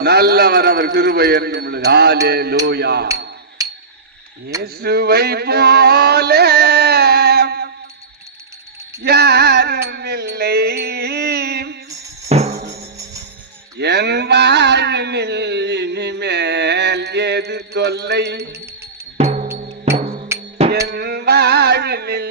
நல்லவர் அவர் கிருபை என்றும் உள்ளது. இயேசுவை போல யாரும் இல்லை. என் வாழ்வில் இனிமேல் ஏது தொல்லை? என் வாழ்வில்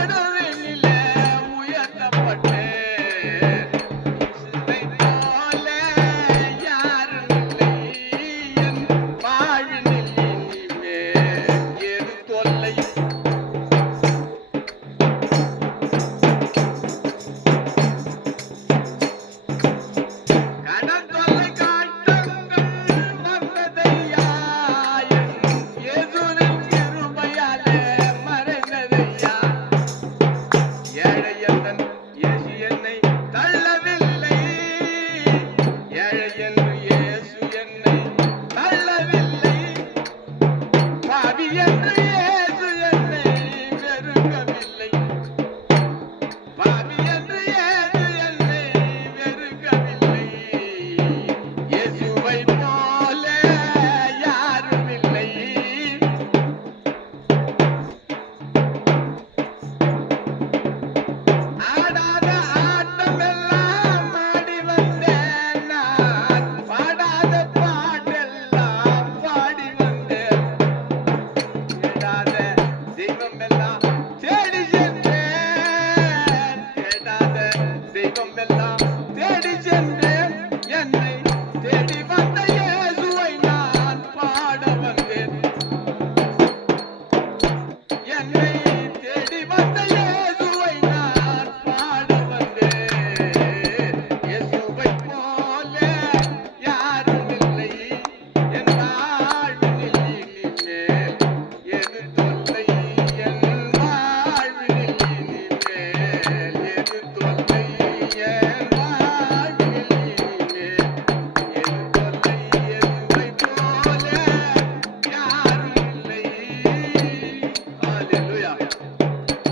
yeah, yeah, yeah.